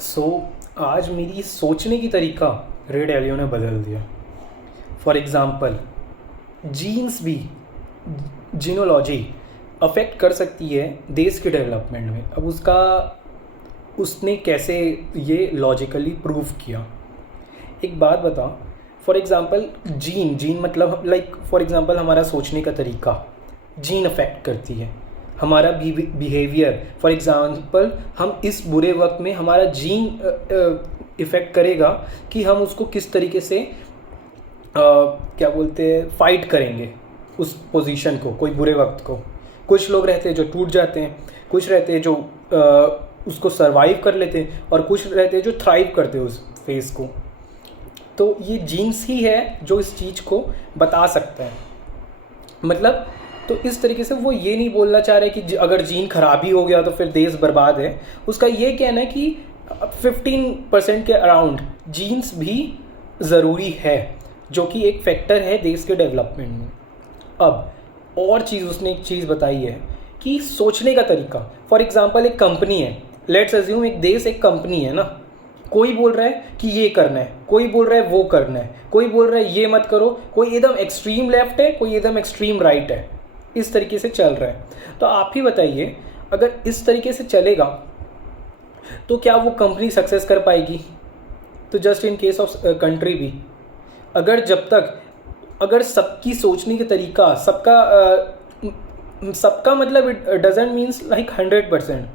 सो आज मेरी सोचने की तरीका रे डालियो ने बदल दिया। फॉर एग्ज़ाम्पल, जीन्स भी जीनोलॉजी अफेक्ट कर सकती है देश के डेवलपमेंट में। अब उसने कैसे ये लॉजिकली प्रूव किया, एक बात बताओ। फॉर एग्ज़ाम्पल, जीन मतलब लाइक फॉर एग्ज़ाम्पल हमारा सोचने का तरीका जीन अफेक्ट करती है, हमारा बिहेवियर। फॉर एग्ज़ाम्पल, हम इस बुरे वक्त में हमारा जीन इफ़ेक्ट करेगा कि हम उसको किस तरीके से क्या बोलते हैं, फाइट करेंगे उस पोजीशन को, कोई बुरे वक्त को। कुछ लोग रहते हैं जो टूट जाते हैं, कुछ रहते हैं जो उसको सरवाइव कर लेते हैं, और कुछ रहते हैं जो थ्राइव करते हैं उस फेज़ को। तो ये जीन्स ही है जो इस चीज़ को बता सकता है। मतलब तो इस तरीके से वो ये नहीं बोलना चाह रहे कि अगर जीन खराबी हो गया तो फिर देश बर्बाद है। उसका ये कहना है कि 15% के अराउंड जीन्स भी ज़रूरी है, जो कि एक फैक्टर है देश के डेवलपमेंट में। अब और चीज़ उसने एक चीज़ बताई है कि सोचने का तरीका। फॉर एग्ज़ाम्पल, एक कंपनी है, लेट्स अज्यूम एक देश एक कंपनी है ना। कोई बोल रहा है कि ये करना है, कोई बोल रहा है वो करना है, कोई बोल रहा है ये मत करो, कोई एकदम एक्सट्रीम लेफ्ट है, कोई एकदम एक्सट्रीम राइट है। इस तरीके से चल रहा है। तो आप ही बताइए, अगर इस तरीके से चलेगा तो क्या वो कंपनी सक्सेस कर पाएगी? तो just in case of country भी, अगर सबकी सोचने का तरीका सबका मतलब it doesn't means like 100%,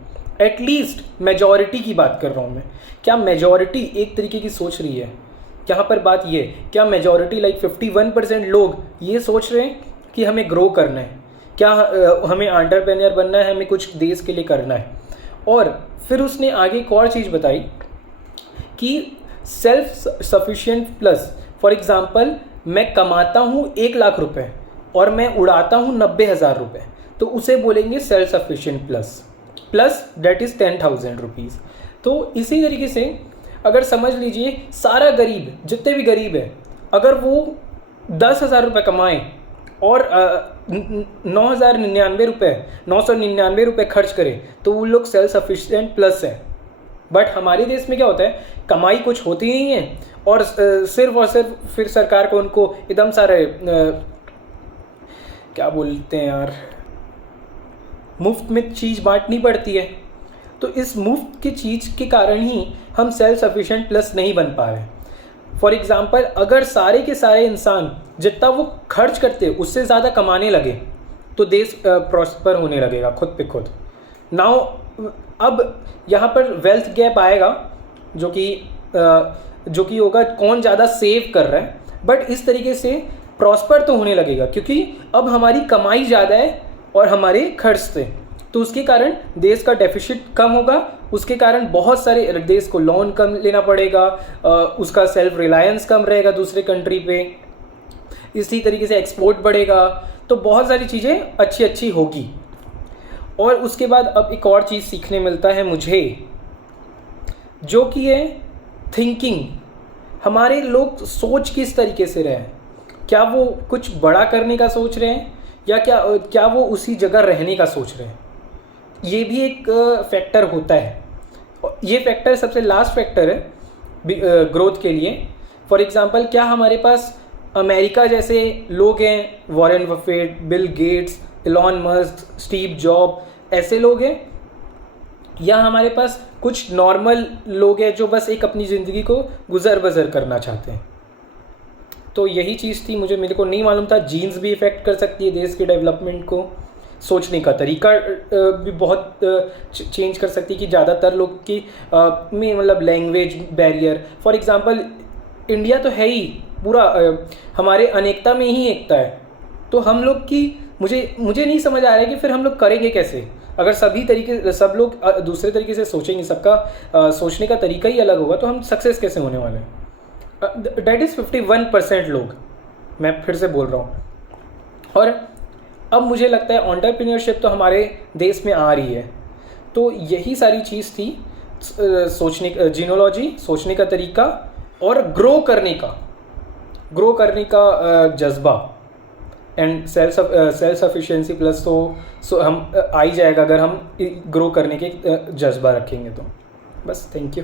at least majority की बात कर रहा हूँ मैं। क्या मेजॉरिटी एक तरीके की सोच रही है? यहाँ पर बात ये, क्या मेजॉरिटी लाइक 51% लोग ये सोच रहे हैं कि हमें ग्रो करना है, क्या हमें एंटरप्रेन्योर बनना है, हमें कुछ देश के लिए करना है? और फिर उसने आगे एक और चीज़ बताई कि self sufficient plus. For example, मैं कमाता हूँ 1 लाख रुपए और मैं उड़ाता हूँ 90,000 रुपये, तो उसे बोलेंगे self sufficient plus that is 10,000 rupees. तो इसी तरीके से अगर समझ लीजिए, सारा गरीब, जितने भी गरीब है, अगर वो 10,000 रुपये कमाएँ और 999 रुपये खर्च करें, तो वो लोग सेल्फ सफिशिएंट प्लस है। बट हमारे देश में क्या होता है, कमाई कुछ होती नहीं है और सिर्फ फिर सरकार को उनको एकदम सारे क्या बोलते हैं यार, मुफ्त में चीज़ बांटनी पड़ती है। तो इस मुफ्त की चीज़ के कारण ही हम सेल्फ सफिशिएंट प्लस नहीं बन पा रहे। फॉर एग्ज़ाम्पल, अगर सारे के सारे इंसान जितना वो खर्च करते उससे ज़्यादा कमाने लगे, तो देश प्रॉस्पर होने लगेगा खुद पे खुद। नाउ अब यहाँ पर वेल्थ गैप आएगा, जो कि होगा कौन ज़्यादा सेव कर रहा है। बट इस तरीके से प्रॉस्पर तो होने लगेगा, क्योंकि अब हमारी कमाई ज़्यादा है और हमारे खर्च से, तो उसके कारण देश का डेफिसिट कम होगा। उसके कारण बहुत सारे देश को लोन कम लेना पड़ेगा, उसका सेल्फ रिलायंस कम रहेगा दूसरे कंट्री पे। इसी तरीके से एक्सपोर्ट बढ़ेगा, तो बहुत सारी चीज़ें अच्छी होगी। और उसके बाद अब एक और चीज़ सीखने मिलता है मुझे, जो कि है थिंकिंग। हमारे लोग सोच किस तरीके से रहे हैं? क्या वो कुछ बड़ा करने का सोच रहे हैं, या क्या वो उसी जगह रहने का सोच रहे हैं? ये भी एक फैक्टर होता है। ये फैक्टर सबसे लास्ट फैक्टर है ग्रोथ के लिए। फॉर एग्ज़ाम्पल, क्या हमारे पास अमेरिका जैसे लोग हैं, Warren Buffett, Bill Gates, Elon Musk, Steve job, ऐसे लोग हैं, या हमारे पास कुछ नॉर्मल लोग हैं जो बस एक अपनी ज़िंदगी को गुजर बसर करना चाहते हैं? तो यही चीज़ थी, मेरे को नहीं मालूम था जीन्स भी इफ़ेक्ट कर सकती है देश के डेवलपमेंट को। सोचने का तरीका भी बहुत चेंज कर सकती है कि ज़्यादातर लोग की में मतलब language barrier. For example, India तो है ही पूरा हमारे अनेकता में ही एकता है। तो हम लोग की मुझे नहीं समझ आ रहा है कि फिर हम लोग करेंगे कैसे, अगर सब लोग दूसरे तरीके से सोचेंगे, सबका सोचने का तरीका ही अलग होगा, तो हम सक्सेस कैसे होने वाले हैं? डेट इज़ 51% लोग, मैं फिर से बोल रहा हूँ। और अब मुझे लगता है एंटरप्रेन्योरशिप तो हमारे देश में आ रही है। तो यही सारी चीज़ थी, जीनोलॉजी, सोचने का तरीका, और ग्रो करने का जज्बा, एंड सेल्फ सफिशिएंसी प्लस। तो हम आ ही जाएगा अगर हम ग्रो करने के जज्बा रखेंगे तो। बस, थैंक यू।